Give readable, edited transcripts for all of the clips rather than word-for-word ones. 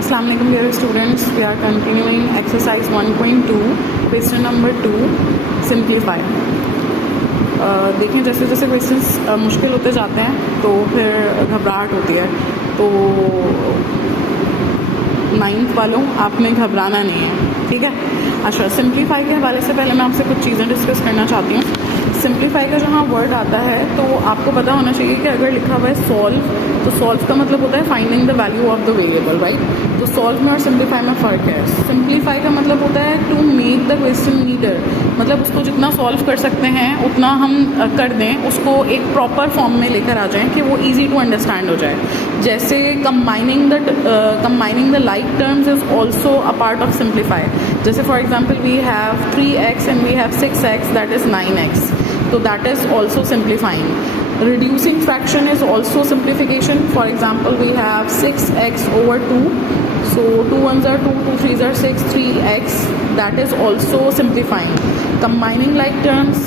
Assalamu alaikum dear students, we are continuing exercise 1.2 question number 2 simplify। देखें जैसे जैसे questions मुश्किल होते जाते हैं तो फिर घबराहट होती है, तो 9th वालों आपने घबराना नहीं है, ठीक है। अच्छा, सिंप्लीफाई के हवाले से पहले मैं आपसे कुछ चीज़ें डिस्कस करना चाहती हूँ। सिंप्लीफाई का जहाँ वर्ड आता है तो आपको पता होना चाहिए कि अगर लिखा हुआ है सॉल्व, तो सॉल्व का मतलब होता है finding the value of the variable, right. तो सॉल्व में और सिंप्लीफाई में फ़र्क है। सिंप्लीफाई का मतलब होता है to make the question neater, मतलब उसको जितना सॉल्व कर सकते हैं उतना हम कर दें, उसको एक प्रॉपर फॉर्म में लेकर आ जाएं कि वो ईजी टू अंडरस्टैंड हो जाए। जैसे combining the like terms is also a part of simplify. जैसे for example we have 3x and we have 6x, that is 9x, so that is also simplifying. Reducing fraction is also simplification. For example, we have 6x over 2, so 2 1s are 2, 2 3s are 6, 3x, that is also simplifying. Combining like terms,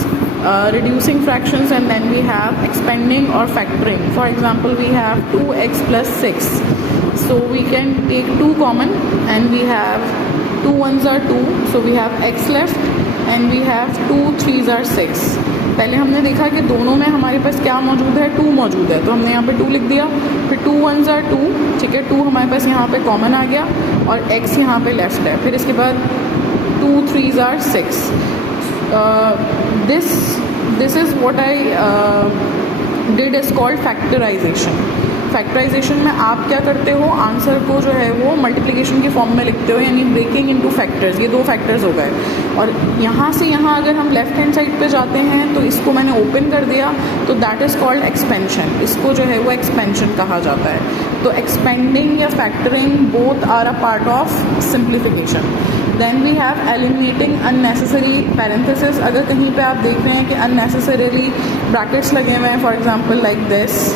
reducing fractions, and then we have expanding or factoring. For example, we have 2x plus 6, so we can take 2 common and we have 2 1s are 2, so we have x left and we have 2 3s are 6। पहले हमने देखा कि दोनों में हमारे पास क्या मौजूद है, 2 मौजूद है, तो हमने यहाँ पे 2 लिख दिया, फिर 2 1s are 2, ठीक है, 2 हमारे पास यहाँ पे कॉमन आ गया और x यहाँ पे लेफ्ट है, फिर इसके बाद 2 3s are 6। This is what I did is called factorization. Factorization में आप क्या करते हो, आंसर को जो है वो मल्टीप्लिकेशन के फॉर्म में लिखते हो, यानी ब्रेकिंग इनटू फैक्टर्स। ये 2 फैक्टर्स हो गए और यहाँ से यहाँ अगर हम लेफ्ट हैंड साइड पे जाते हैं तो इसको मैंने ओपन कर दिया, तो दैट इज़ कॉल्ड एक्सपेंशन। इसको जो है वो एक्सपेंशन कहा जाता है। तो एक्सपेंडिंग या factoring both are a part of simplification. Then we have eliminating unnecessary parenthesis. अगर कहीं पे आप देख रहे हैं कि अननेसेसरीली ब्रैकेट्स लगे हुए हैं, फॉर एग्जांपल लाइक दिस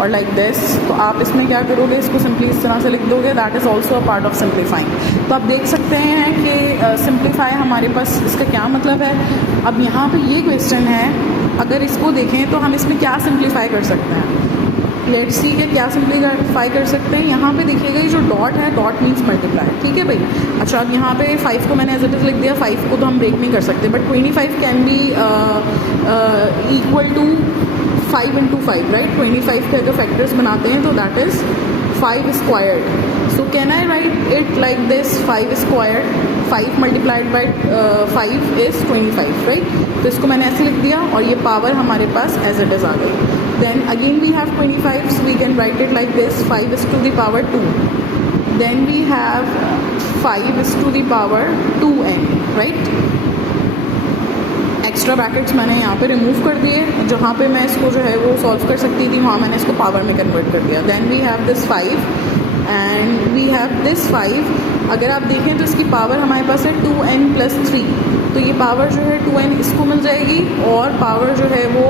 और लाइक दिस, तो आप इसमें क्या करोगे, इसको सिंपली इस तरह से लिख दोगे, that is also a part of simplifying. तो आप देख सकते हैं कि सिंप्लीफाई हमारे पास इसका क्या मतलब है। अब यहाँ पे ये क्वेश्चन है, अगर इसको देखें तो हम इसमें क्या सिंप्लीफाई कर सकते हैं। लेट्स सी कि क्या सिंप्लीफाई कर सकते हैं। यहाँ पे देखिएगा ये जो डॉट है, डॉट मीन्स मल्टीप्लाई, ठीक है भाई। अच्छा, अब यहाँ पे 5 को मैंने एज इट इज़ लिख दिया, 5 को तो हम ब्रेक नहीं कर सकते, but 25 can be equal to 5 into 5, right. 25 के अगर फैक्टर्स बनाते हैं तो that is 5 squared. So can I write it like this, 5 squared, 5 multiplied by 5 is 25, right. तो इसको मैंने ऐसे लिख दिया और ये पावर हमारे पास एज इट इज़ आ गई। Then again we have 25, so we can write it like this, 5 is to the power 2. Then we have 5 is to the power 2n, right। Extra brackets मैंने यहाँ पे रिमूव कर दिए, जहाँ पे मैं इसको जो है वो सॉल्व कर सकती थी वहाँ मैंने इसको पावर में कन्वर्ट कर दिया। Then we have this 5 and we have this 5। अगर आप देखें तो इसकी पावर हमारे पास है 2n plus 3, तो ये पावर जो है 2n इसको मिल जाएगी और पावर जो है वो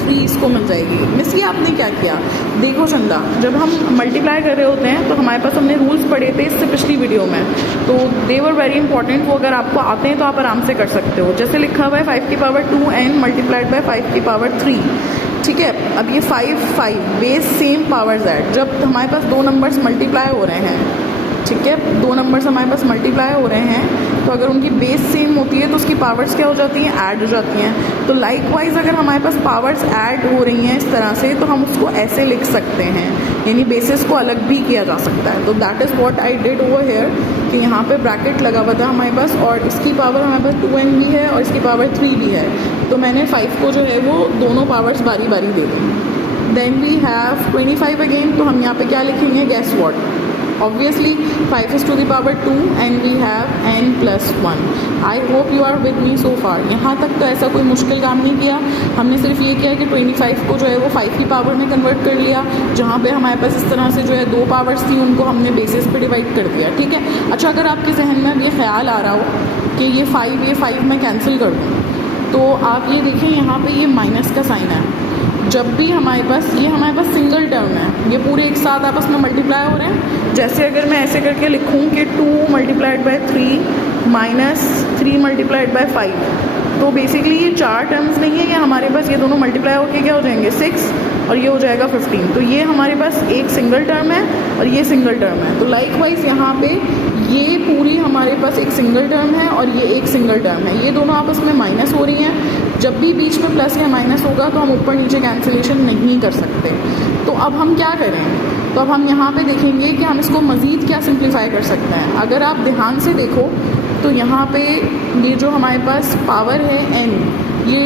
3 इसको मिल जाएगी। मिस ये आपने क्या किया, देखो चंदा, जब हम मल्टीप्लाई कर रहे होते हैं तो हमारे पास हमने रूल्स पढ़े थे इससे पिछली वीडियो में, तो दे वर वेरी इंपॉर्टेंट। वो अगर आपको आते हैं तो आप आराम से कर सकते हो। जैसे लिखा हुआ है 5 की पावर 2n मल्टीप्लाइड बाई 5 की पावर 3, ठीक है। अब ये 5 बेस सेम पावर्स ऐड, जब हमारे पास 2 नंबर्स मल्टीप्लाई हो रहे हैं, ठीक है, 2 नंबर्स हमारे पास मल्टीप्लाई हो रहे हैं, तो अगर उनकी बेस सेम होती है तो उसकी पावर्स क्या हो जाती हैं, ऐड हो जाती हैं। तो लाइकवाइज अगर हमारे पास पावर्स ऐड हो रही हैं इस तरह से, तो हम उसको ऐसे लिख सकते हैं, यानी बेसिस को अलग भी किया जा सकता है। तो that is what I did over here, कि यहाँ पे ब्रैकेट लगा हुआ था हमारे पास और इसकी पावर हमारे पास 2n भी है और इसकी पावर 3 भी है, तो मैंने 5 को जो है वो दोनों पावर्स बारी बारी दे दी। देन वी हैव 25 अगेन, तो हम यहाँ पे क्या लिखेंगे, guess what, obviously 5 is to the power 2 and we have n plus 1. I hope you are with me so far. यहाँ तक तो ऐसा कोई मुश्किल काम नहीं किया, हमने सिर्फ ये किया कि 25 को जो है वो 5 की पावर में कन्वर्ट कर लिया, जहाँ पे हमारे पास इस तरह से जो है 2 पावर्स थी उनको हमने बेसिस पे डिवाइड कर दिया, ठीक है। अच्छा, अगर आपके जहन में अब ये ख्याल आ रहा हो कि ये 5 मैं कैंसिल कर दूँ, तो आप ये देखें यहाँ पे ये माइनस का साइन है। जब भी हमारे पास सिंगल टर्म है, ये पूरे एक साथ आपस में मल्टीप्लाई हो रहे हैं। जैसे अगर मैं ऐसे करके लिखूं कि 2 multiplied by 3 minus 3 multiplied by 5, तो बेसिकली ये 4 टर्म्स नहीं है, ये हमारे पास ये दोनों मल्टीप्लाई होकर क्या हो जाएंगे, 6 और ये हो जाएगा 15। तो ये हमारे पास एक सिंगल टर्म है और ये सिंगल टर्म है। तो लाइक वाइज यहाँ पे ये पूरी हमारे पास एक सिंगल टर्म है और ये एक सिंगल टर्म है, ये दोनों आपस में माइनस हो रही हैं। जब भी बीच में प्लस या माइनस होगा तो हम ऊपर नीचे कैंसिलेशन नहीं कर सकते। तो अब हम क्या करें, तो अब हम यहाँ पे देखेंगे कि हम इसको मज़ीद क्या सिंप्लीफाई कर सकते हैं। अगर आप ध्यान से देखो तो यहाँ पे ये जो हमारे पास पावर है n, ये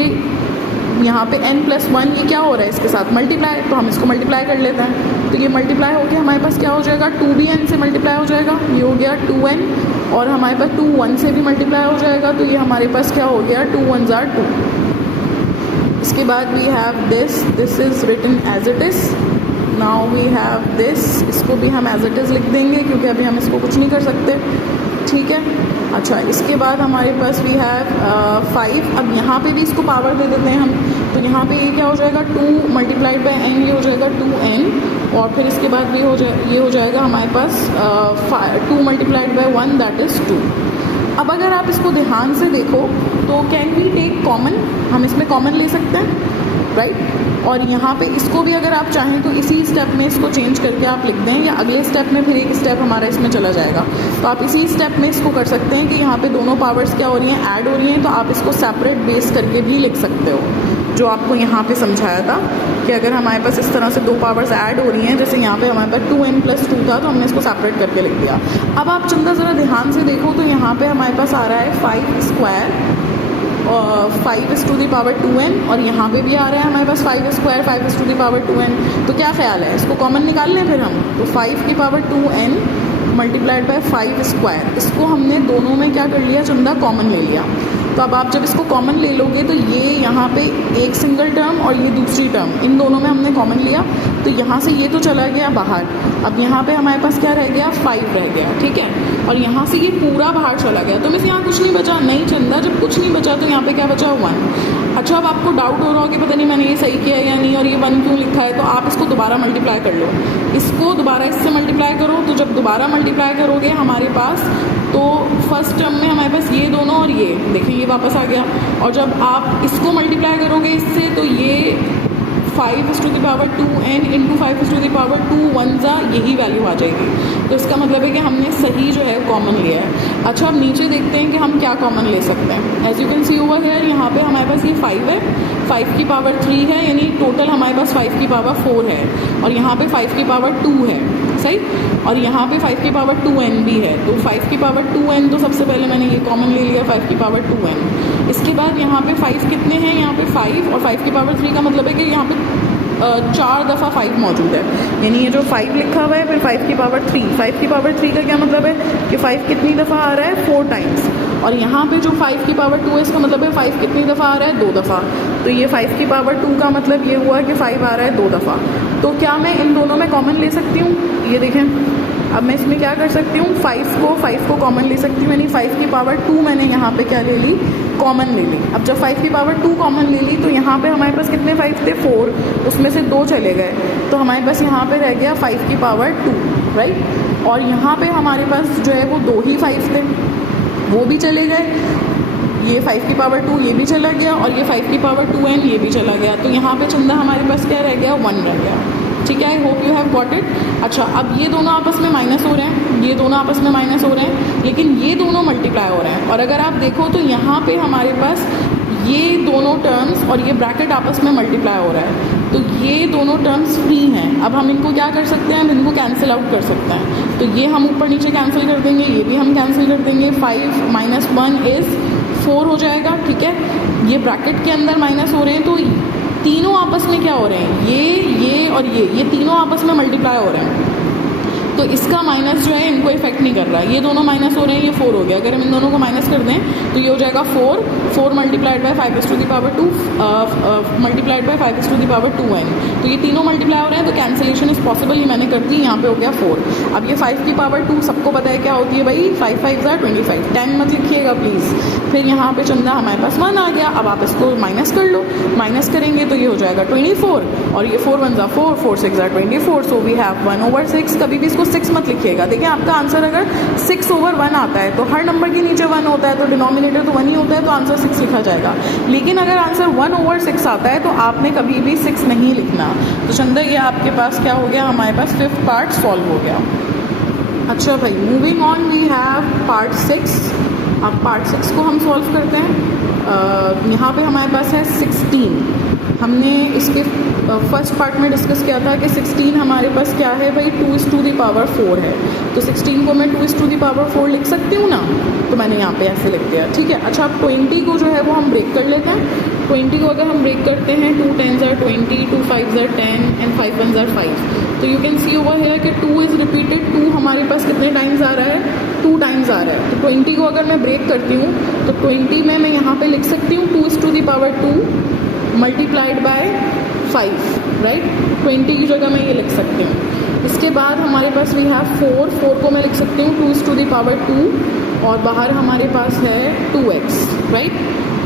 यहाँ पे n+1 ये क्या हो रहा है इसके साथ मल्टीप्लाई, तो हम इसको मल्टीप्लाई कर लेते हैं। तो ये मल्टीप्लाई हो गया हमारे पास क्या हो जाएगा 2 भी n से मल्टीप्लाई हो जाएगा, ये हो गया 2n, और हमारे पास 2 1 से भी मल्टीप्लाई हो जाएगा, तो ये हमारे पास क्या हो गया 2 1s are 2। इसके बाद we have this is written as it is. Now we have this, इसको भी हम एज इट इज़ लिख देंगे क्योंकि अभी हम इसको कुछ नहीं कर सकते, ठीक है। अच्छा, इसके बाद हमारे पास वी हैव 5। अब यहाँ पे भी इसको पावर दे देते हैं हम, तो यहाँ पे ये क्या हो जाएगा 2 मल्टीप्लाइड बाई n, ये हो जाएगा 2n, और फिर इसके बाद भी ये हो जाएगा हमारे पास 2 मल्टीप्लाइड बाई 1 दैट इज़ 2। अब अगर आप इसको ध्यान से देखो तो कैन वी टेक कॉमन, हम इसमें कॉमन ले सकते हैं, राइट। और यहाँ पे इसको भी अगर आप चाहें तो इसी स्टेप में इसको चेंज करके आप लिख दें, या अगले स्टेप में फिर एक स्टेप हमारा इसमें चला जाएगा, तो आप इसी स्टेप में इसको कर सकते हैं कि यहाँ पे दोनों पावर्स क्या हो रही हैं ऐड हो रही हैं, तो आप इसको सेपरेट बेस करके भी लिख सकते हो, जो आपको यहाँ पे समझाया था कि अगर हमारे पास इस तरह से दो पावर्स ऐड हो रही हैं, जैसे यहाँ पे हमारे पास 2n+2 था तो हमने इसको सेपरेट करके लिख दिया। अब आप चंदा ज़रा ध्यान से देखो तो यहाँ पे हमारे पास आ रहा है 5² 5⁻²n, और यहाँ पे भी आ रहा है हमारे पास 5² 5⁻²n। तो क्या ख्याल है, इसको कॉमन निकाल लें फिर हम, तो 5⁻²n मल्टीप्लाइड बाय 5², इसको हमने दोनों में क्या कर लिया चंदा कॉमन ले लिया। तो अब आप जब इसको कॉमन ले लोगे तो ये यहाँ पे एक सिंगल टर्म और ये दूसरी टर्म, इन दोनों में हमने कॉमन लिया, तो यहाँ से ये तो चला गया बाहर। अब यहाँ पे हमारे पास क्या रह गया 5 रह गया, ठीक है, और यहाँ से ये पूरा बाहर चला गया। तो मिस यहाँ कुछ नहीं बचा, नहीं चंदा जब कुछ नहीं बचा तो यहाँ पे क्या बचा 1। अच्छा, अब आपको डाउट हो रहा हो कि पता नहीं मैंने ये सही किया या नहीं और ये 1 क्यों लिखा है, तो आप इसको दोबारा मल्टीप्लाई कर लो, इसको दोबारा इससे मल्टीप्लाई करो। तो जब दोबारा मल्टीप्लाई करोगे हमारे पास, तो फर्स्ट टर्म में हमारे पास ये दोनों और ये देखें ये वापस आ गया, और जब आप इसको मल्टीप्लाई करोगे इससे तो ये 5⁻²n इंटू 5⁻²2 1 यही वैल्यू आ जाएगी। तो इसका मतलब है कि हमने सही जो है कॉमन लिया है। अच्छा, अब नीचे देखते हैं कि हम क्या कॉमन ले सकते हैं। As you can see over here, यहाँ पे हमारे पास ये 5 है, 5 की पावर 3 है, यानी टोटल हमारे पास 5 की पावर 4 है, और यहाँ पे 5 की पावर 2 है, सही, और यहाँ पे 5 की पावर 2n भी है। तो 5 की पावर 2n, तो सबसे पहले मैंने ये कॉमन ले लिया 5 की पावर 2n। इसके बाद यहाँ पे 5 कितने हैं, यहाँ पे 5 और 5 की पावर 3 का मतलब है कि यहाँ पे 4 दफ़ा 5 मौजूद है, यानी ये जो 5 लिखा हुआ है फिर 5 की पावर 3। 5 की पावर 3 का क्या मतलब है कि 5 कितनी दफ़ा आ रहा है 4 टाइम्स, और यहाँ पे जो 5 की पावर 2 है इसका मतलब है 5 कितनी दफ़ा आ रहा है 2 दफ़ा। तो ये 5 की पावर 2 का मतलब ये हुआ कि 5 आ रहा है 2 दफ़ा। तो क्या मैं इन दोनों में कॉमन ले सकती हूँ, ये देखें, अब मैं इसमें क्या कर सकती हूँ 5 को कॉमन ले सकती हूँ, यानी 5 की पावर 2 मैंने यहाँ पे क्या ले ली कॉमन ले ली। अब जब 5 की पावर 2 कॉमन ले ली तो यहाँ पे हमारे पास कितने 5 थे 4, उसमें से 2 चले गए, तो हमारे पास यहाँ पे रह गया 5 की पावर 2, राइट। और यहाँ पे हमारे पास जो है वो 2 ही 5 थे, वो भी चले गए, ये 5 की पावर 2 ये भी चला गया, और ये 5 की पावर 2n ये भी चला गया। तो यहाँ पे चंदा हमारे पास क्या रह गया 1 रह गया, ठीक है। I hope you have got it. अच्छा, अब ये दोनों आपस में माइनस हो रहे हैं, ये दोनों आपस में माइनस हो रहे हैं, लेकिन ये दोनों मल्टीप्लाई हो रहे हैं, और अगर आप देखो तो यहाँ पे हमारे पास ये दोनों टर्म्स और ये ब्रैकेट आपस में मल्टीप्लाई हो रहा है, तो ये दोनों टर्म्स फ्री हैं। अब हम इनको क्या कर सकते हैं, इनको कैंसिल आउट कर सकते हैं, तो ये हम ऊपर नीचे कैंसिल कर देंगे, ये भी हम कैंसिल कर देंगे। 5 - 1 इज़ 4 हो जाएगा, ठीक है। ये ब्रैकेट के अंदर माइनस हो रहे हैं, तो तीनों आपस में क्या हो रहे हैं, ये और ये तीनों आपस में मल्टीप्लाई हो रहे हैं, तो इसका माइनस जो है इनको इफेक्ट नहीं कर रहा है। ये दोनों माइनस हो रहे हैं, ये 4 हो गया, अगर हम इन दोनों को माइनस कर दें तो ये हो जाएगा 4 multiplied by 5⁻² multiplied by 5⁻²n। तो ये तीनों मल्टीप्लाई हो रहे हैं, तो कैंसिलेशन इज पॉसिबल, ये मैंने कर दी, यहाँ पे हो गया 4। अब ये 5 की पावर 2 सबको पता है क्या होती है भाई, 5 5 = 25, 10 मत लिखिएगा प्लीज़। फिर यहाँ पे चंदा हमारे पास 1 आ गया, अब आप इसको माइनस कर लो, माइनस करेंगे तो ये हो जाएगा 24, और ये 4 1 = 4, 4 6 = 24, सो वी हैव 1/6। कभी भी इसको 6 मत लिखिएगा। देखिए आपका आंसर अगर 6/1 आता है तो हर नंबर के नीचे 1 होता है, तो डिनोमिनेटर तो 1 ही होता है, तो आंसर 6 लिखा जाएगा। लेकिन अगर आंसर 1/6 आता है तो आपने कभी भी 6 नहीं लिखना। तो चंदा ये आपके पास क्या हो गया, हमारे पास 5th पार्ट सॉल्व हो गया। अच्छा भाई, moving on we have part 6। अब पार्ट 6 को हम सॉल्व करते हैं। यहाँ पे हमारे पास है 16। हमने इसके फर्स्ट पार्ट में डिस्कस किया था कि 16 हमारे पास क्या है भाई, 2⁴ है। तो 16 को मैं 2⁴ लिख सकती हूँ ना, तो मैंने यहाँ पे ऐसे लिख दिया, ठीक है। अच्छा, अब 20 को जो है वो हम ब्रेक कर लेते हैं। 20 को अगर हम ब्रेक करते हैं, 2 10s are 20, 2 5s are 10 and 5 1s are 5। तो you can see over here कि 2 इज़ रिपीटेड। 2 हमारे पास कितने टाइम्स आ रहा है, 2 टाइम्स आ रहा है। तो 20 को अगर मैं ब्रेक करती हूँ तो 20 में मैं यहाँ पे लिख सकती हूँ 2⁴ मल्टीप्लाइड बाय 5, राइट। 20 की जगह मैं ये लिख सकती हूँ। इसके बाद हमारे पास वी हैव 4 को मैं लिख सकती हूँ 2⁴ और बाहर हमारे पास है 2x, राइट।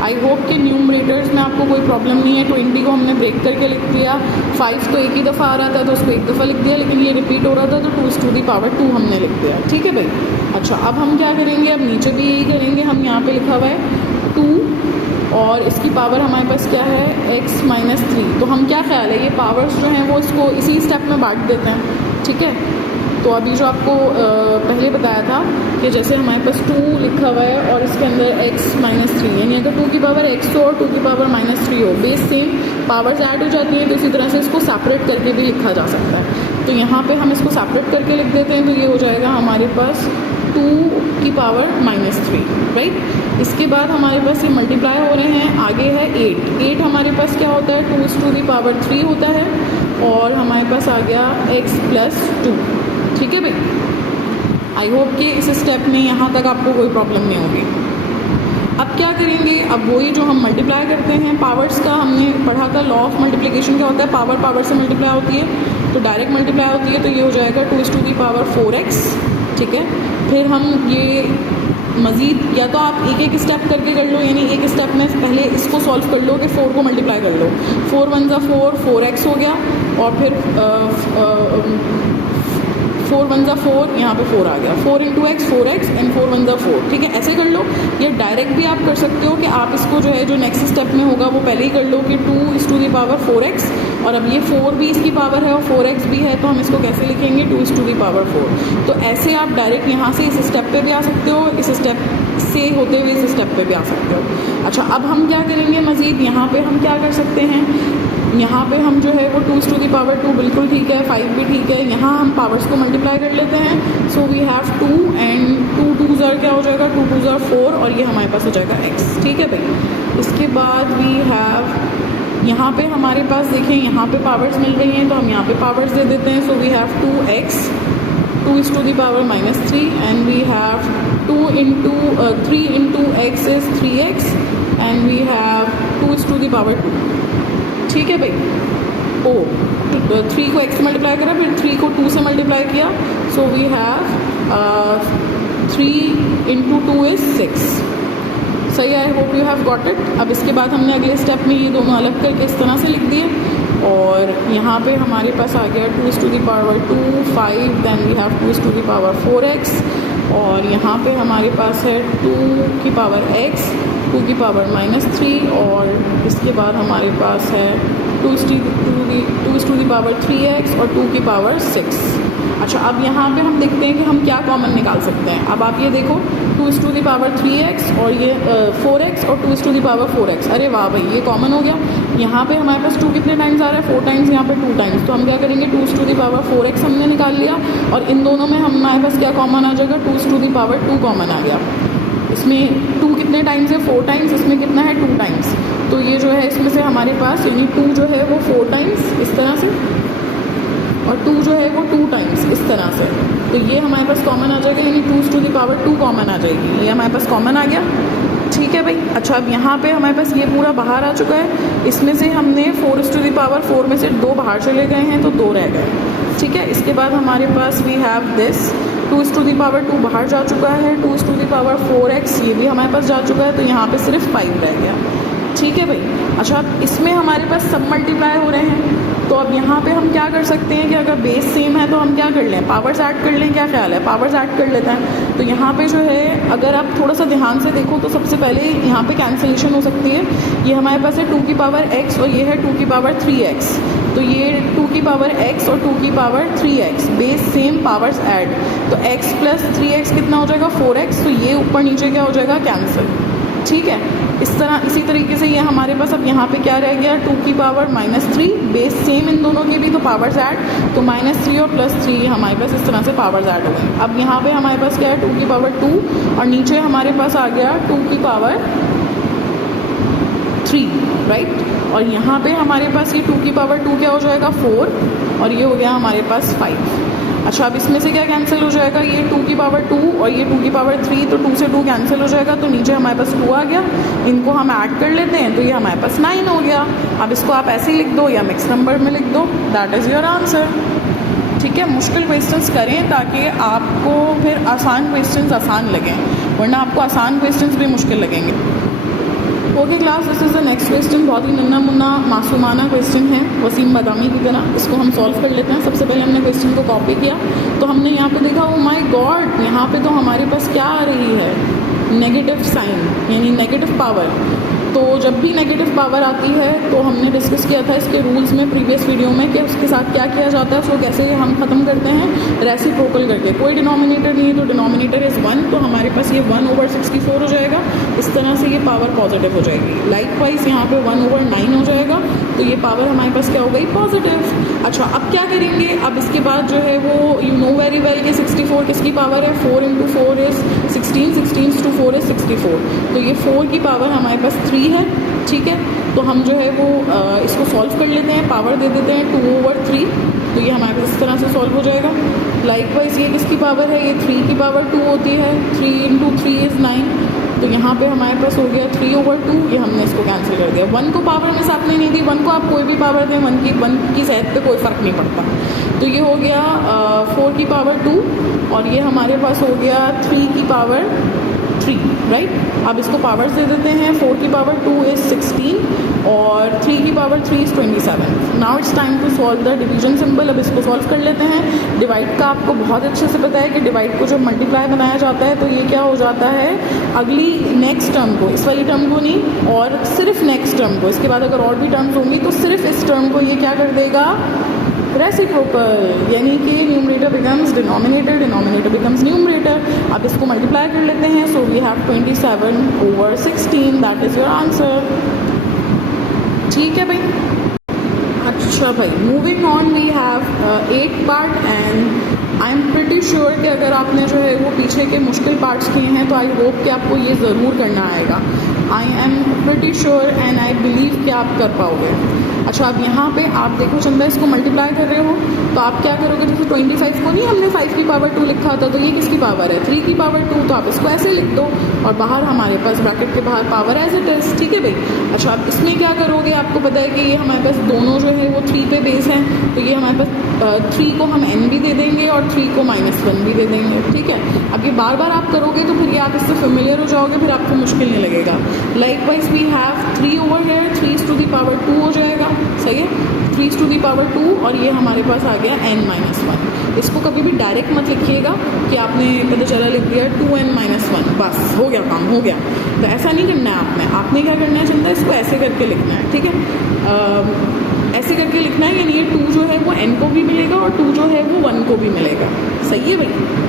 आई होप कि न्यूमरेटर्स में आपको कोई प्रॉब्लम नहीं है। 20 को हमने ब्रेक करके लिख दिया। 5 तो एक ही दफ़ा आ रहा था तो उसको एक दफ़ा लिख दिया, लेकिन ये रिपीट हो रहा था तो 2⁴ हमने लिख दिया, ठीक है भाई। अच्छा, अब हम क्या करेंगे, अब नीचे भी यही करेंगे। हम यहाँ पे लिखा हुआ है 2 और इसकी पावर हमारे पास क्या है, x - 3। तो हम क्या ख्याल है, ये पावर्स जो हैं वो इसको इसी स्टेप में बांट देते हैं, ठीक है। तो अभी जो आपको पहले बताया था कि जैसे हमारे पास 2 लिखा हुआ है और इसके अंदर x - 3, यानी अगर 2 की पावर x हो और 2 की पावर -3 हो, बेस सेम, पावर्स ऐड हो जाती हैं, तो इसी तरह से इसको सेपरेट करके भी लिखा जा सकता है। तो यहाँ पे हम इसको सेपरेट करके लिख देते हैं, तो ये हो जाएगा हमारे पास 2 की पावर -3, राइट। इसके बाद हमारे पास ये मल्टीप्लाई हो रहे हैं। आगे है 8 हमारे पास क्या होता है, 2⁴ होता है और हमारे पास आ गया x + 2, ठीक है भाई। आई होप कि इस स्टेप में यहाँ तक आपको कोई प्रॉब्लम नहीं होगी। अब क्या करेंगे, अब वही जो हम मल्टीप्लाई करते हैं, पावर्स का हमने पढ़ा था, लॉ ऑफ मल्टीप्लिकेशन क्या होता है, पावर से मल्टीप्लाई होती है, तो डायरेक्ट मल्टीप्लाई होती है। तो ये हो जाएगा 2⁴x, ठीक है। फिर हम ये मज़ीद या तो आप एक स्टेप करके कर लो, यानी एक स्टेप में पहले इसको सॉल्व कर लो कि 4 को मल्टीप्लाई कर लो। 4 1s are 4, 4x हो गया, और फिर 4 1s are 4, यहाँ पे 4 आ गया, 4 × x 4x and 4 1s are 4, ठीक है। ऐसे कर लो, या डायरेक्ट भी आप कर सकते हो कि आप इसको जो है जो नेक्स्ट स्टेप में होगा वो पहले ही कर लो कि 2⁴x, और अब ये 4 भी इसकी पावर है और 4x भी है, तो हम इसको कैसे लिखेंगे, 2⁴ तो ऐसे आप डायरेक्ट यहाँ से इस स्टेप पे भी आ सकते हो, इस स्टेप से होते हुए इस स्टेप पे भी आ सकते हो। अच्छा, अब हम क्या करेंगे मज़ीद, यहाँ पे हम क्या कर सकते हैं, यहाँ पे हम जो है वो 2⁵ बिल्कुल ठीक है, 5 भी ठीक है। यहाँ हम पावर्स को मल्टीप्लाई कर लेते हैं। So we have 2 and 2 2s are क्या हो जाएगा, 2 2s are 4, और ये हमारे पास हो जाएगा x, ठीक है भाई। इसके बाद वी हैव, यहाँ पे हमारे पास देखें, यहाँ पे पावर्स मिल रही हैं तो हम यहाँ पे पावर्स दे देते हैं। So we have 2x, 2⁻³ and we have 3 × x is 3x and we have 2⁻², ठीक है भाई। 3 को x से मल्टीप्लाई करा, फिर 3 को 2 से मल्टीप्लाई किया, सो वी हैव 3 × 2 is 6। सही, I hope you have got it. अब इसके बाद हमने अगले स्टेप में ये दोनों अलग करके इस तरह से लिख दिए, और यहाँ पे हमारे पास आ गया 2⁻², 5, देन वी हैव 2⁻4x, और यहाँ पे हमारे पास है 2⁻x, 2⁻³ और इसके बाद हमारे पास है 2⁻3x और 2⁻6। अच्छा, अब यहाँ पे हम देखते हैं कि हम क्या कॉमन निकाल सकते हैं। अब आप ये देखो, 2⁻3x और ये 4x और 2⁻4x, अरे वाह भाई, ये कॉमन हो गया। यहाँ पे हमारे पास 2 कितने टाइम्स आ रहा है, 4 टाइम्स, यहाँ पे 2 टाइम्स। तो हम क्या करेंगे, 2⁻4x हमने निकाल लिया, और इन दोनों में हमारे पास क्या कॉमन आ जाएगा, 2⁻2 कॉमन आ गया। इसमें 2 कितने टाइम्स है, 4 टाइम्स, इसमें कितना है, 2 टाइम्स। तो ये जो है इसमें से हमारे पास यानी 2 जो है वो 4 टाइम्स इस तरह से, और 2 जो है वो 2 टाइम्स इस तरह से। तो ये हमारे पास कॉमन आ जाएगा, यानी 2⁻2 कॉमन आ जाएगी। ये हमारे पास कॉमन आ गया, ठीक है भाई। अच्छा, अब यहाँ पे हमारे पास ये पूरा बाहर आ चुका है। इसमें से हमने 4⁻4 में से 2 बाहर चले गए हैं, तो 2 रह गए, ठीक है। इसके बाद हमारे पास वी हैव दिस 2⁻2 बाहर जा चुका है, 2⁻4x ये भी हमारे पास जा चुका है, तो यहाँ पे सिर्फ 5 रह गया, ठीक है भाई। अच्छा, अब इसमें हमारे पास सब मल्टीप्लाई हो रहे हैं, तो अब यहाँ पे हम क्या कर सकते हैं कि अगर बेस सेम है तो हम क्या कर लें, पावर्स ऐड कर लें, क्या ख्याल है, पावर्स ऐड कर लेते हैं। तो यहाँ पे जो है अगर आप थोड़ा सा ध्यान से देखो तो सबसे पहले यहाँ पे कैंसिलेशन हो सकती है। ये हमारे पास है 2 की पावर x और ये है 2 की पावर 3x, तो ये 2 की पावर x और 2 की power 3x, base same powers add, तो x प्लस 3x कितना हो जाएगा 4x, तो ये ऊपर नीचे क्या हो जाएगा कैंसिल, ठीक है। इसी तरीके से ये हमारे पास अब यहाँ पे क्या रह गया 2 की पावर -3, बेस सेम इन दोनों के भी तो पावर्स ऐड, तो -3 और +3 हमारे पास इस तरह से पावर्स ऐड हो गए। अब यहाँ पे हमारे पास क्या है 2 की पावर 2 और नीचे हमारे पास आ गया 2 की पावर 3, राइट। और यहाँ पे हमारे पास ये 2 की पावर 2 क्या हो जाएगा 4 और ये हो गया हमारे पास 5। अच्छा, अब इसमें से क्या कैंसिल हो जाएगा, ये 2 की पावर 2 और ये 2 की पावर 3, तो 2 से 2 कैंसिल हो जाएगा, तो नीचे हमारे पास 2 आ गया, इनको हम ऐड कर लेते हैं तो ये हमारे पास 9 हो गया। अब इसको आप ऐसे ही लिख दो या मिक्स नंबर में लिख दो, दैट इज़ योर आंसर, ठीक है। मुश्किल क्वेश्चंस करें ताकि आपको फिर आसान क्वेश्चंस आसान लगें, वरना आपको आसान क्वेश्चंस भी मुश्किल लगेंगे। Okay class, this is the next question, बहुत ही नन्ना मुन्ना मासूमाना क्वेश्चन है वसीम बादामी की तरह। इसको हम सॉल्व कर लेते हैं। सबसे पहले हमने क्वेश्चन को कॉपी किया तो हमने यहाँ पे देखा ओ माय गॉड, यहाँ पे तो हमारे पास क्या आ रही है, नेगेटिव साइन, यानी नेगेटिव पावर। तो जब भी नेगेटिव पावर आती है तो हमने डिस्कस किया था इसके रूल्स में प्रीवियस वीडियो में कि उसके साथ क्या किया जाता है, उसको कैसे हम ख़त्म करते हैं, रेसिप्रोकल करके। कोई डिनोमिनेटर नहीं है तो डिनोमिनेटर इज़ 1, तो हमारे पास ये 1/64 हो जाएगा, इस तरह से ये पावर पॉजिटिव हो जाएगी। लाइकवाइज यहाँ पे 1/9 हो जाएगा, तो ये पावर हमारे पास क्या हो गई पॉजिटिव। अच्छा, अब क्या करेंगे, अब इसके बाद जो है वो यू नो वेरी वेल कि 64 किसकी पावर है, 4 × 4 इज़ 16, 16 × 4 इज़ 64, तो ये 4 की पावर हमारे पास 3 है, ठीक है। तो हम जो है वो इसको सॉल्व कर लेते हैं, पावर दे देते हैं 2/3, तो ये हमारे पास इस तरह से सॉल्व हो जाएगा। लाइकवाइज ये किसकी पावर है, ये 3 की पावर 2 होती है, 3 × 3 इज़ 9, तो यहाँ पे हमारे पास हो गया 3/2, ये हमने इसको कैंसिल कर दिया। 1 को पावर में आपने नहीं दी, 1 को आप कोई भी पावर दें, 1 की सेहत पे कोई फ़र्क नहीं पड़ता। तो ये हो गया 4 की पावर 2 और ये हमारे पास हो गया 3 की पावर 3, राइट। अब इसको पावर्स दे देते हैं, 4 की पावर 2 इज़ 16 और 3 की power 3 is 27। Now it's time to solve the division symbol. अब इसको सॉल्व कर लेते हैं। डिवाइड का आपको बहुत अच्छे से पता है कि डिवाइड को जब मल्टीप्लाई बनाया जाता है तो ये क्या हो जाता है, अगली नेक्स्ट टर्म को, इस वाली टर्म को नहीं और सिर्फ नेक्स्ट टर्म को, इसके बाद अगर और भी टर्म्स होंगी तो सिर्फ इस टर्म को ये क्या कर देगा, रेसिप्रोकल, यानी कि numerator becomes denominator, denominator becomes numerator. अब इसको मल्टीप्लाई कर लेते हैं, so we have 27/16, that is your answer, ठीक है भाई। अच्छा भाई, moving on we have 8 part and I am pretty sure कि अगर आपने जो है वो पीछे के मुश्किल पार्ट्स किए हैं तो आई होप कि आपको ये ज़रूर करना आएगा। आई am pretty sure and I believe कि आप कर पाओगे। अच्छा, अब यहाँ पे आप देखो चंदा, इसको मल्टीप्लाई कर रहे हो तो आप क्या करोगे, जैसे 25 को नहीं हमने 5 की पावर 2 लिखा था, तो ये किसकी पावर है 3 की पावर 2, तो आप इसको ऐसे लिख दो और बाहर हमारे पास ब्रैकेट के बाहर पावर एज इट इज़, ठीक है भाई। अच्छा, अब इसमें क्या करोगे, आपको पता है कि ये हमारे पास दोनों जो है वो 3 पे बेस हैं, तो ये हमारे पास 3 को हम n भी दे देंगे और 3 को -1 भी दे देंगे, ठीक है। अब ये बार बार आप करोगे तो फिर ये आप इससे फेमिलियर हो जाओगे, फिर आपको मुश्किल नहीं लगेगा। Likewise we have 3 over here, 3 to the power 2 हो जाएगा, सही है, 3 to the power 2 और ये हमारे पास आ गया n-1। इसको कभी भी डायरेक्ट मत लिखिएगा कि आपने पता चला लिख दिया 2n-1, बस हो गया काम, हो गया। तो ऐसा नहीं करना है आपने क्या करना है चंदा, इसको ऐसे करके लिखना है, ठीक है, ऐसे करके लिखना है, यानी ये 2 जो है वो n को भी मिलेगा और 2 जो है वो 1 को भी मिलेगा, सही है भाई।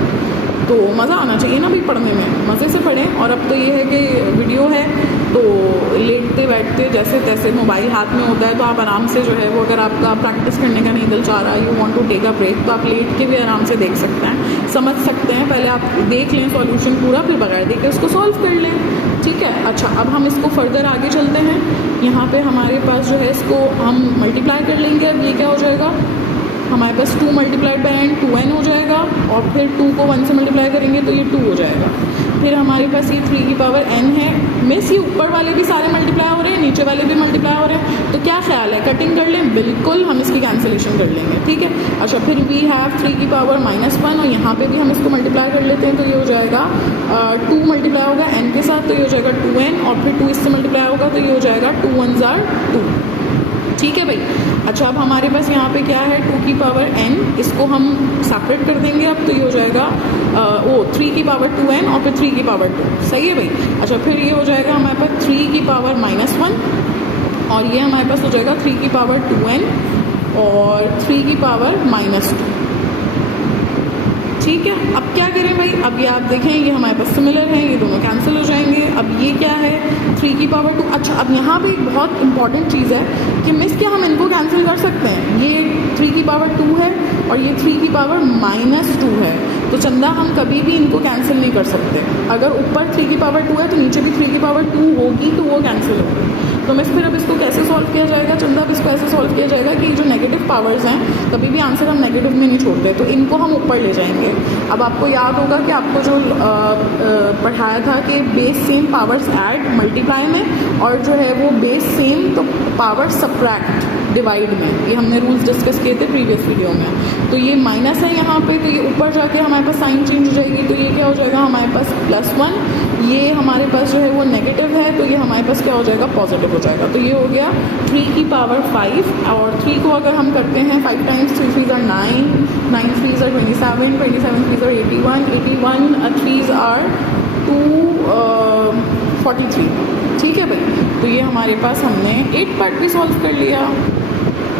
तो मज़ा आना चाहिए ना भाई पढ़ने में, मज़े से पढ़ें। और अब तो ये है कि वीडियो है तो लेटते बैठते जैसे तैसे, मोबाइल हाथ में होता है तो आप आराम से जो है वो, अगर आपका प्रैक्टिस करने का नहीं दिल चाह रहा, you want to take a break, तो आप लेट के भी आराम से देख सकते हैं, समझ सकते हैं। पहले आप देख लें सॉल्यूशन पूरा, फिर बगैर देखे उसको सॉल्व कर लें, ठीक है। अच्छा, अब हम इसको फर्दर आगे चलते हैं। यहाँ पे हमारे पास जो है इसको हम मल्टीप्लाई कर लेंगे। अब ये क्या हो जाएगा, हमारे पास 2 × n 2n हो जाएगा और फिर 2 को 1 से मल्टीप्लाई करेंगे तो ये 2 हो जाएगा। फिर हमारे पास ये 3 की पावर n है, मिस ये ऊपर वाले भी सारे मल्टीप्लाई हो रहे हैं, नीचे वाले भी मल्टीप्लाई हो रहे हैं, तो क्या ख्याल है कटिंग कर लें, बिल्कुल हम इसकी कैंसिलेशन कर लेंगे, ठीक है। अच्छा, फिर वी हैव 3 की पावर -1 और यहाँ पे भी हम इसको मल्टीप्लाई कर लेते हैं, तो ये हो जाएगा 2 मल्टीप्लाई होगा n के साथ, तो ये हो जाएगा 2n और फिर 2 इससे मल्टीप्लाई होगा तो ये हो जाएगा 2 1s are 2, ठीक है भाई। अच्छा, अब हमारे पास यहाँ पे क्या है, 2 की पावर n, इसको हम सेपरेट कर देंगे अब, तो ये हो जाएगा 3 की पावर 2n और फिर 3 की पावर 2। सही है भाई। अच्छा, फिर ये हो जाएगा हमारे पास 3 की पावर -1 और ये हमारे पास हो जाएगा 3 की पावर 2n और 3 की पावर -2। ठीक है, अब क्या करें भाई, अब ये आप देखें ये हमारे पास सिमिलर है, ये दोनों कैंसिल हो जाएंगे। अब ये क्या है, 3 की पावर 2। अच्छा, अब यहाँ पे एक बहुत इंपॉर्टेंट चीज़ है कि मिस क्या हम इनको कैंसिल कर सकते हैं, ये 3 की पावर 2 है और ये 3 की पावर -2 है, तो चंदा हम कभी भी इनको कैंसिल नहीं कर सकते। अगर ऊपर 3 की पावर 2 है तो नीचे भी 3 की पावर 2 होगी, तो वो कैंसिल होगी। तो मिस फिर अब इसको कैसे सॉल्व किया जाएगा चंदा, अब इसको ऐसे सॉल्व किया जाएगा कि जो नेगेटिव पावर्स हैं कभी भी आंसर हम नेगेटिव में नहीं छोड़ते, तो इनको हम ऊपर ले जाएंगे। अब आपको याद होगा कि आपको जो पढ़ाया था कि base same powers add multiply में और जो है वो बेस सेम तो पावर सब्ट्रैक्ट डिवाइड में, ये हमने रूल्स डिस्कस किए थे प्रीवियस वीडियो में। तो ये माइनस है यहाँ पे, तो ये ऊपर जाके हमारे पास साइन चेंज हो जाएगी, तो ये क्या हो जाएगा हमारे पास +1। ये हमारे पास जो है वो नेगेटिव है, तो ये हमारे पास क्या हो जाएगा, पॉजिटिव हो जाएगा। तो ये हो गया 3 की पावर 5 और 3 को अगर हम करते हैं 5 times 3 3s are 9, 9 3s are 27, 27 3s are 81, 81 3s are 243। ठीक है भाई, तो ये हमारे पास हमने 8 पार्ट भी सॉल्व कर लिया।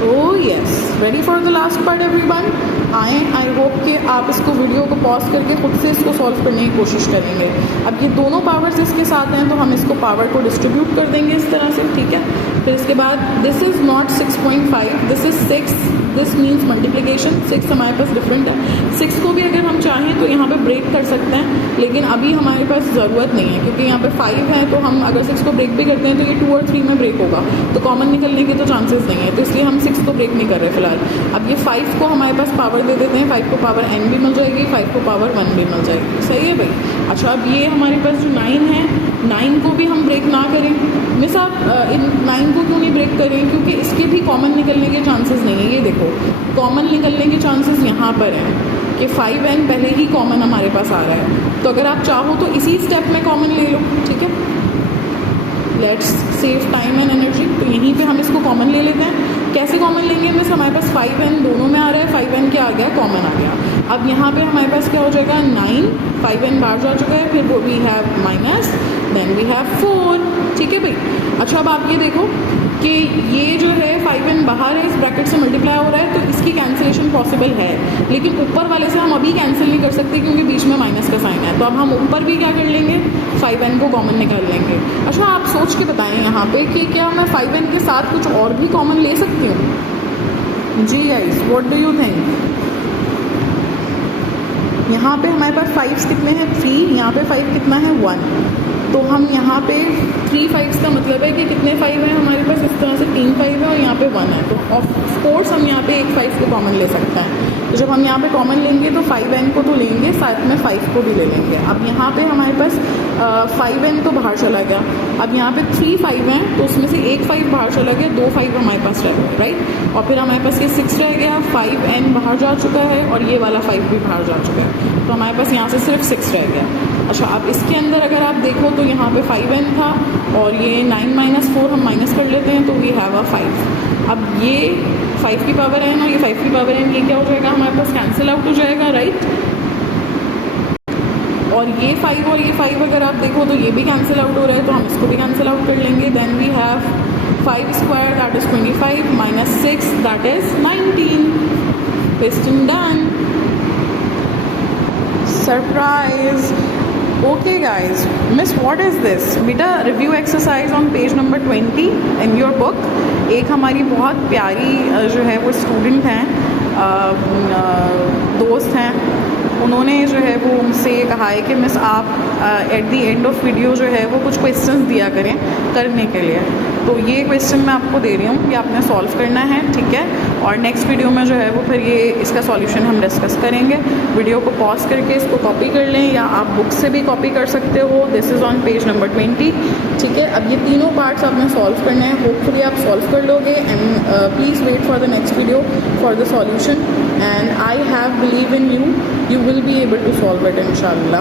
Oh yes, ready for the last part everyone. आए, आई होप कि आप इसको वीडियो को पॉज करके खुद से इसको सॉल्व करने की कोशिश करेंगे। अब ये दोनों पावर्स इसके साथ हैं तो हम इसको पावर को डिस्ट्रीब्यूट कर देंगे इस तरह से। ठीक है, फिर इसके बाद this is not 6.5, this is 6, this means multiplication. 6 हमारे पास डिफरेंट है, 6 को भी अगर हम चाहें तो यहाँ पे ब्रेक कर सकते हैं, लेकिन अभी हमारे पास ज़रूरत नहीं है क्योंकि यहाँ पे 5 है, तो हम अगर 6 को ब्रेक भी करते हैं तो ये 2 और 3 में ब्रेक होगा, तो कॉमन निकलने के तो चांसेस नहीं है, तो इसलिए हम 6 को ब्रेक नहीं कर रहे फिलहाल। अब ये 5 को हमारे पास पावर दे देते हैं, 5 को पावर n भी मिल जाएगी, 5 को पावर 1 भी मिल जाएगी। सही है भाई। अच्छा, अब ये हमारे पास जो 9 है, 9 को भी हम ब्रेक ना करें। मिस आप इन 9 को क्यों नहीं ब्रेक करें, क्योंकि इसके भी कॉमन निकलने के चांसेस नहीं है। ये देखो, कॉमन निकलने के चांसेस यहाँ पर हैं कि 5n पहले ही कॉमन हमारे पास आ रहा है, तो अगर आप चाहो तो इसी स्टेप में कॉमन ले लो। ठीक है, let's save time and energy, तो यहीं पे हम इसको कॉमन ले लेते हैं। कैसे कॉमन लेंगे मिस, हमारे पास 5n दोनों में आ रहा है, 5n क्या आ गया, कॉमन आ गया। अब यहाँ पे हमारे पास क्या हो जाएगा, 9, 5n बाहर जा चुका है, फिर वो we have minus, then we have 4। ठीक है भाई। अच्छा, अब आप ये देखो कि ये जो है 5n बाहर है, इस ब्रैकेट से मल्टीप्लाई हो रहा है, तो इसकी कैंसिलेशन पॉसिबल है, लेकिन ऊपर वाले से हम अभी कैंसिल नहीं कर सकते क्योंकि बीच में माइनस का साइन है। तो अब हम ऊपर भी क्या कर लेंगे, 5n को कॉमन निकाल लेंगे। अच्छा, आप सोच के बताएं यहाँ पे कि क्या मैं 5n के साथ कुछ और भी कॉमन ले सकती हूँ? जी guys, what do you think? यहाँ पे हमारे पास 5 कितने हैं, 3, यहाँ पे 5 कितना है, 1, तो हम यहाँ पे 3 5s का मतलब है कि कितने 5 हैं हमारे पास, इस तरह से 3 5 है और यहाँ पे 1 है, तो ऑफ कोर्स हम यहाँ पे एक 5 को कॉमन ले सकते हैं। तो जब हम यहाँ पे कॉमन लेंगे तो 5n को तो लेंगे, साथ में 5 को भी ले लेंगे। अब यहाँ पे हमारे पास 5n तो बाहर चला गया, अब यहाँ पे 3 5 हैं, तो उसमें से एक 5 बाहर चला गया, 2 5 हमारे पास रह गए, राइट। और फिर हमारे पास ये 6 रह गया, 5n बाहर जा चुका है और ये वाला 5 भी बाहर जा चुका है, तो हमारे पास यहाँ से सिर्फ 6 रह गया। अच्छा, अब इसके अंदर अगर आप देखो तो यहाँ पे 5n था और ये 9 - 4 हम माइनस कर लेते हैं, तो वी हैव अ 5। अब ये 5 की पावर n और ये 5 की पावर n, ये क्या हो जाएगा हमारे पास, कैंसिल आउट हो जाएगा, राइट। और ये 5 और ये 5 अगर आप देखो तो ये भी कैंसिल आउट हो रहा है, तो हम इसको भी कैंसिल आउट कर लेंगे। Then we have 5 square that is 25 minus 6 that is 19। Question done. Surprise. Okay guys, miss what is this? बेटा review exercise on page number 20 in your book. एक हमारी बहुत प्यारी जो है वो स्टूडेंट हैं, दोस्त हैं, उन्होंने जो है वो उनसे कहा है कि मिस आप at the end of video जो है वो कुछ क्वेश्चंस दिया करें करने के लिए। तो ये क्वेश्चन मैं आपको दे रही हूँ कि आपने सॉल्व करना है, ठीक है। और नेक्स्ट वीडियो में जो है वो फिर ये इसका सॉल्यूशन हम डिस्कस करेंगे। वीडियो को पॉज करके इसको कॉपी कर लें या आप बुक से भी कॉपी कर सकते हो। This is on page number 20, ठीक है। अब ये तीनों पार्ट्स आपने सॉल्व करने हैं, होपफुली आप सॉल्व कर लोगे। And please wait for the next video for the solution and I have believe in you, you will be able to solve it inshallah.